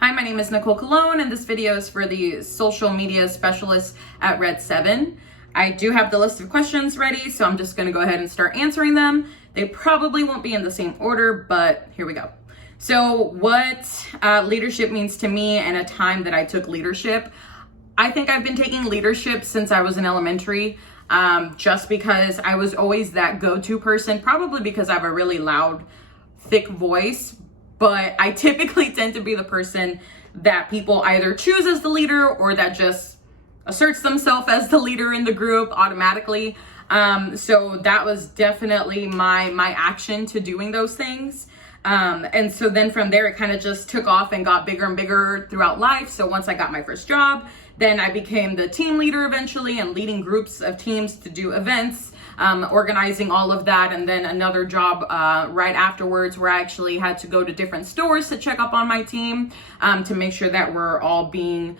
Hi, my name is Nicole Colon, and this video is for the social media specialist at Red 7. I do have the list of questions ready, so I'm just gonna go ahead and start answering them. They probably won't be in the same order, but here we go. So what leadership means to me and a time that I took leadership. I think I've been taking leadership since I was in elementary, just because I was always that go-to person, probably because I have a really loud, thick voice. But I typically tend to be the person that people either choose as the leader or that just asserts themselves as the leader in the group automatically. So that was definitely my action to doing those things. And so then from there, it kind of just took off and got bigger and bigger throughout life. So once I got my first job, then I became the team leader eventually and leading groups of teams to do events, organizing all of that. And then another job right afterwards where I actually had to go to different stores to check up on my team to make sure that we're all being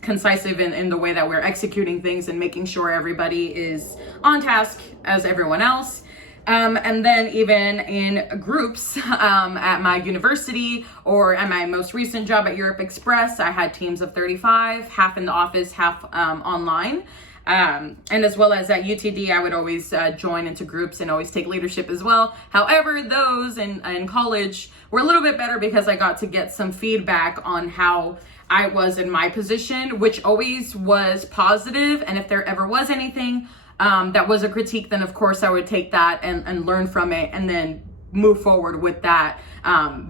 concisive in the way that we're executing things and making sure everybody is on task as everyone else. And then even in groups at my university or at my most recent job at Europe Express, I had teams of 35, half in the office, half online. And as well as at UTD, I would always join into groups and always take leadership as well. However, those in college were a little bit better because I got to get some feedback on how I was in my position, which always was positive. And if there ever was anything that was a critique, then of course I would take that and learn from it and then move forward with that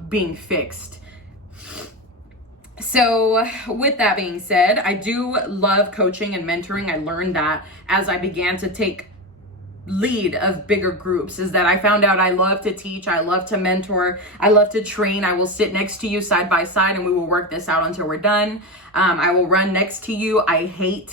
being fixed. So with that being said, I do love coaching and mentoring. I learned that as I began to take lead of bigger groups, is that I found out I love to teach, I love to mentor, I love to train. I will sit next to you side by side and we will work this out until we're done. I will run next to you. I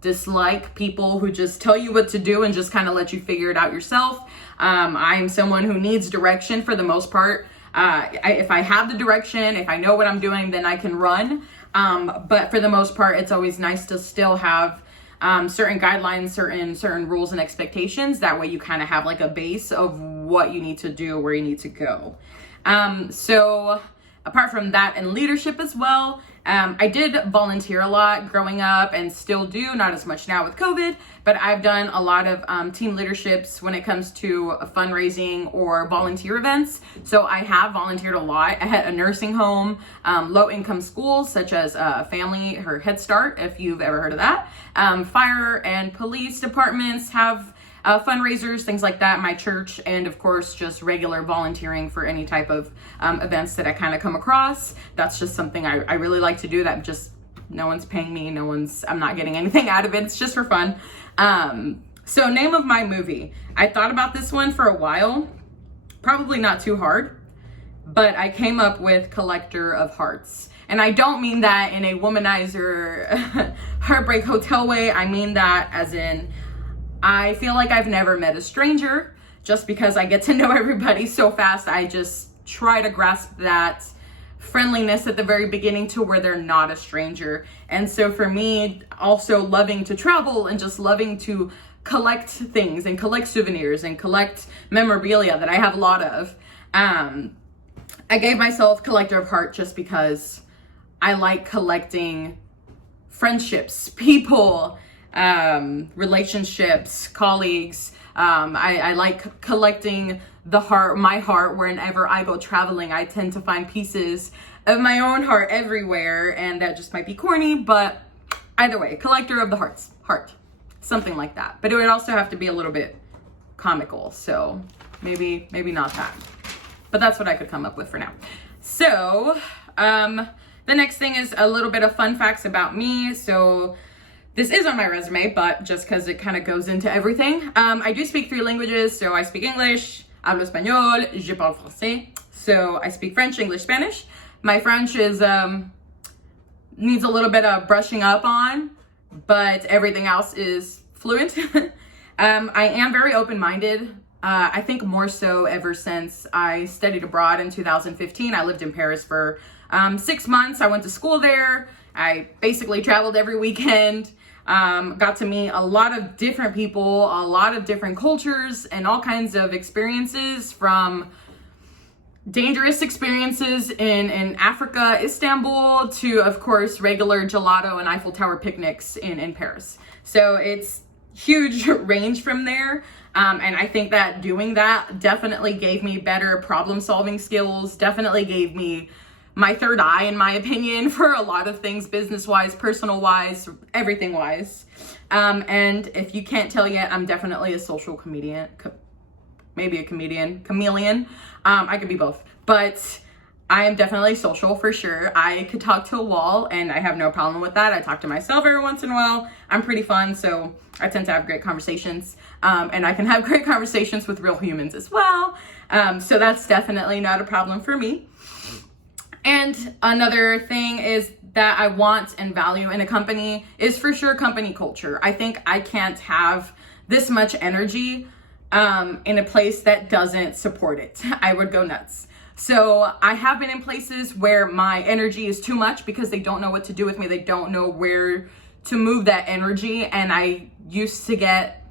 dislike people who just tell you what to do and just kind of let you figure it out yourself. I'm someone who needs direction for the most part. If I have the direction, if I know what I'm doing, then I can run. But for the most part, it's always nice to still have certain guidelines, certain rules and expectations. That way you kind of have like a base of what you need to do, where you need to go. So apart from that and leadership as well, I did volunteer a lot growing up and still do, not as much now with COVID, but I've done a lot of team leaderships when it comes to fundraising or volunteer events. So I have volunteered a lot at a nursing home, low income schools such as Family or Head Start, if you've ever heard of that. Fire and police departments have fundraisers, things like that, my church, and of course just regular volunteering for any type of events that I kind of come across. That's just something I really like to do, that just no one's paying me, I'm not getting anything out of it, it's just for fun. So name of my movie, I thought about this one for a while, probably not too hard, but I came up with Collector of Hearts. And I don't mean that in a womanizer heartbreak hotel way. I mean that as in, I feel like I've never met a stranger. Just because I get to know everybody so fast, I just try to grasp that friendliness at the very beginning to where they're not a stranger. And so for me, also loving to travel and just loving to collect things and collect souvenirs and collect memorabilia that I have a lot of, I gave myself Collector of Heart just because I like collecting friendships, people, relationships, colleagues. I like collecting my heart whenever I go traveling. I tend to find pieces of my own heart everywhere, and that just might be corny, but either way, Collector of the heart, something like that. But it would also have to be a little bit comical, so maybe not that. But that's what I could come up with for now. So, the next thing is a little bit of fun facts about me. So this is on my resume, but just because it kind of goes into everything. I do speak 3 languages, so I speak English, hablo español, je parle français. So I speak French, English, Spanish. My French is needs a little bit of brushing up on, but everything else is fluent. I am very open-minded. I think more so ever since I studied abroad in 2015. I lived in Paris for 6 months. I went to school there. I basically traveled every weekend. Got to meet a lot of different people, a lot of different cultures, and all kinds of experiences, from dangerous experiences in Africa, Istanbul, to, of course, regular gelato and Eiffel Tower picnics in Paris. So it's huge range from there. And I think that doing that definitely gave me better problem solving skills, definitely gave me my third eye, in my opinion, for a lot of things, business-wise, personal-wise, everything-wise. And if you can't tell yet, I'm definitely a social comedian, maybe a chameleon. I could be both, but I am definitely social for sure. I could talk to a wall and I have no problem with that. I talk to myself every once in a while. I'm pretty fun, so I tend to have great conversations. And I can have great conversations with real humans as well. So that's definitely not a problem for me. And another thing is that I want and value in a company is for sure company culture. I think I can't have this much energy in a place that doesn't support it. I would go nuts. So I have been in places where my energy is too much because they don't know what to do with me. They don't know where to move that energy. And I used to get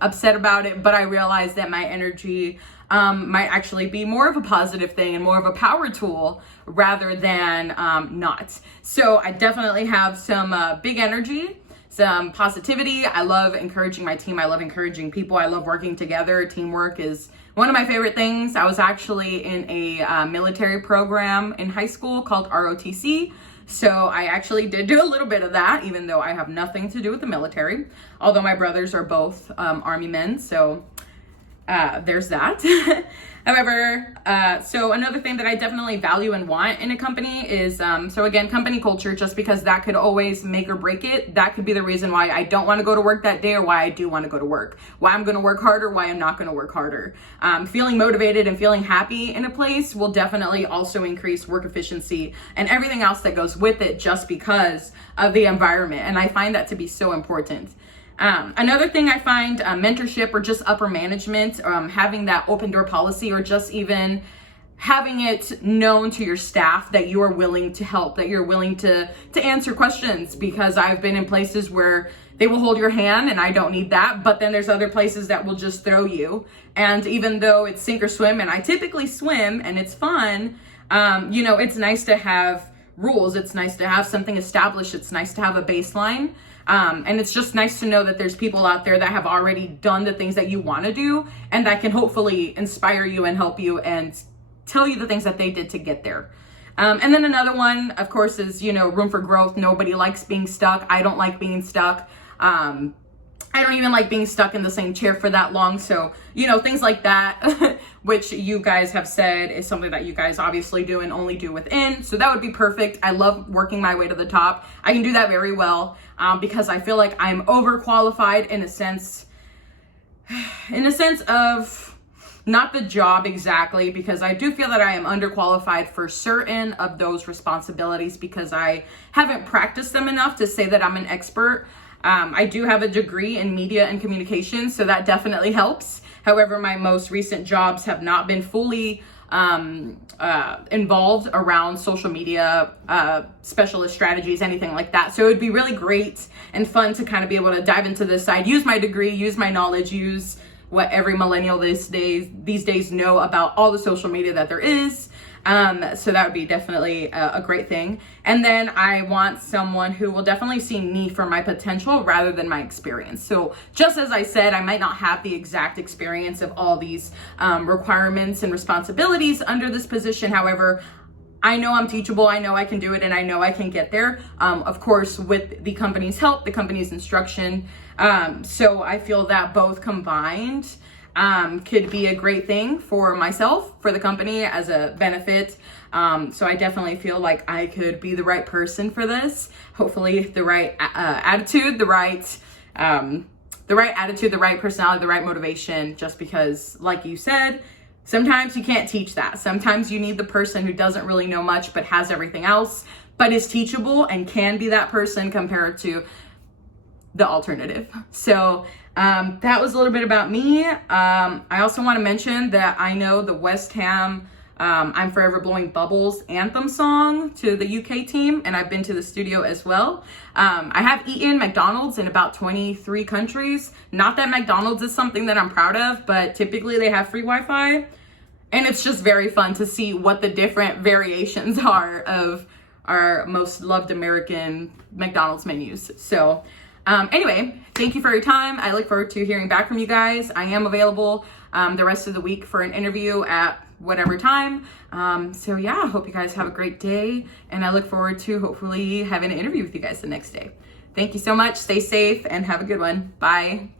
upset about it, but I realized that my energy might actually be more of a positive thing and more of a power tool rather than not. So I definitely have some big energy, some positivity. I love encouraging my team. I love encouraging people. I love working together. Teamwork is one of my favorite things. I was actually in a military program in high school called ROTC. So I actually did do a little bit of that, even though I have nothing to do with the military, although my brothers are both Army men. So there's that. However, so another thing that I definitely value and want in a company is, so again, company culture, just because that could always make or break it. That could be the reason why I don't want to go to work that day or why I do want to go to work, why I'm going to work harder, why I'm not going to work harder. Feeling motivated and feeling happy in a place will definitely also increase work efficiency and everything else that goes with it just because of the environment. And I find that to be so important. Another thing I find, mentorship or just upper management, having that open door policy or just even having it known to your staff that you are willing to help, that you're willing to answer questions, because I've been in places where they will hold your hand and I don't need that, but then there's other places that will just throw you. And even though it's sink or swim, and I typically swim and it's fun, it's nice to have rules. It's nice to have something established. It's nice to have a baseline. And it's just nice to know that there's people out there that have already done the things that you want to do and that can hopefully inspire you and help you and tell you the things that they did to get there. And then another one, of course, is, room for growth. Nobody likes being stuck. I don't like being stuck. I don't even like being stuck in the same chair for that long. So, things like that, which you guys have said is something that you guys obviously do and only do within. So that would be perfect. I love working my way to the top. I can do that very well because I feel like I'm overqualified in a sense of not the job exactly, because I do feel that I am underqualified for certain of those responsibilities because I haven't practiced them enough to say that I'm an expert. I do have a degree in media and communication, so that definitely helps. However, my most recent jobs have not been fully involved around social media, specialist strategies, anything like that. So it would be really great and fun to kind of be able to dive into this side, use my degree, use my knowledge, use what every millennial these days know about all the social media that there is. So that would be definitely a great thing. And then I want someone who will definitely see me for my potential rather than my experience. So just as I said, I might not have the exact experience of all these requirements and responsibilities under this position. However, I know I'm teachable, I know I can do it, and I know I can get there. Of course, with the company's help, the company's instruction. So I feel that both combined could be a great thing for myself, for the company as a benefit. So I definitely feel like I could be the right person for this. Hopefully the right attitude, the right attitude, the right personality, the right motivation, just because, like you said, sometimes you can't teach that. Sometimes you need the person who doesn't really know much but has everything else, but is teachable and can be that person compared to the alternative. So that was a little bit about me. I also want to mention that I know the West Ham I'm Forever Blowing Bubbles anthem song to the UK team, and I've been to the studio as well. I have eaten McDonald's in about 23 countries. Not that McDonald's is something that I'm proud of, but typically they have free Wi-Fi. And it's just very fun to see what the different variations are of our most loved American McDonald's menus. So anyway, thank you for your time. I look forward to hearing back from you guys. I am available the rest of the week for an interview at whatever time. So yeah, I hope you guys have a great day, and I look forward to hopefully having an interview with you guys the next day. Thank you so much. Stay safe and have a good one. Bye.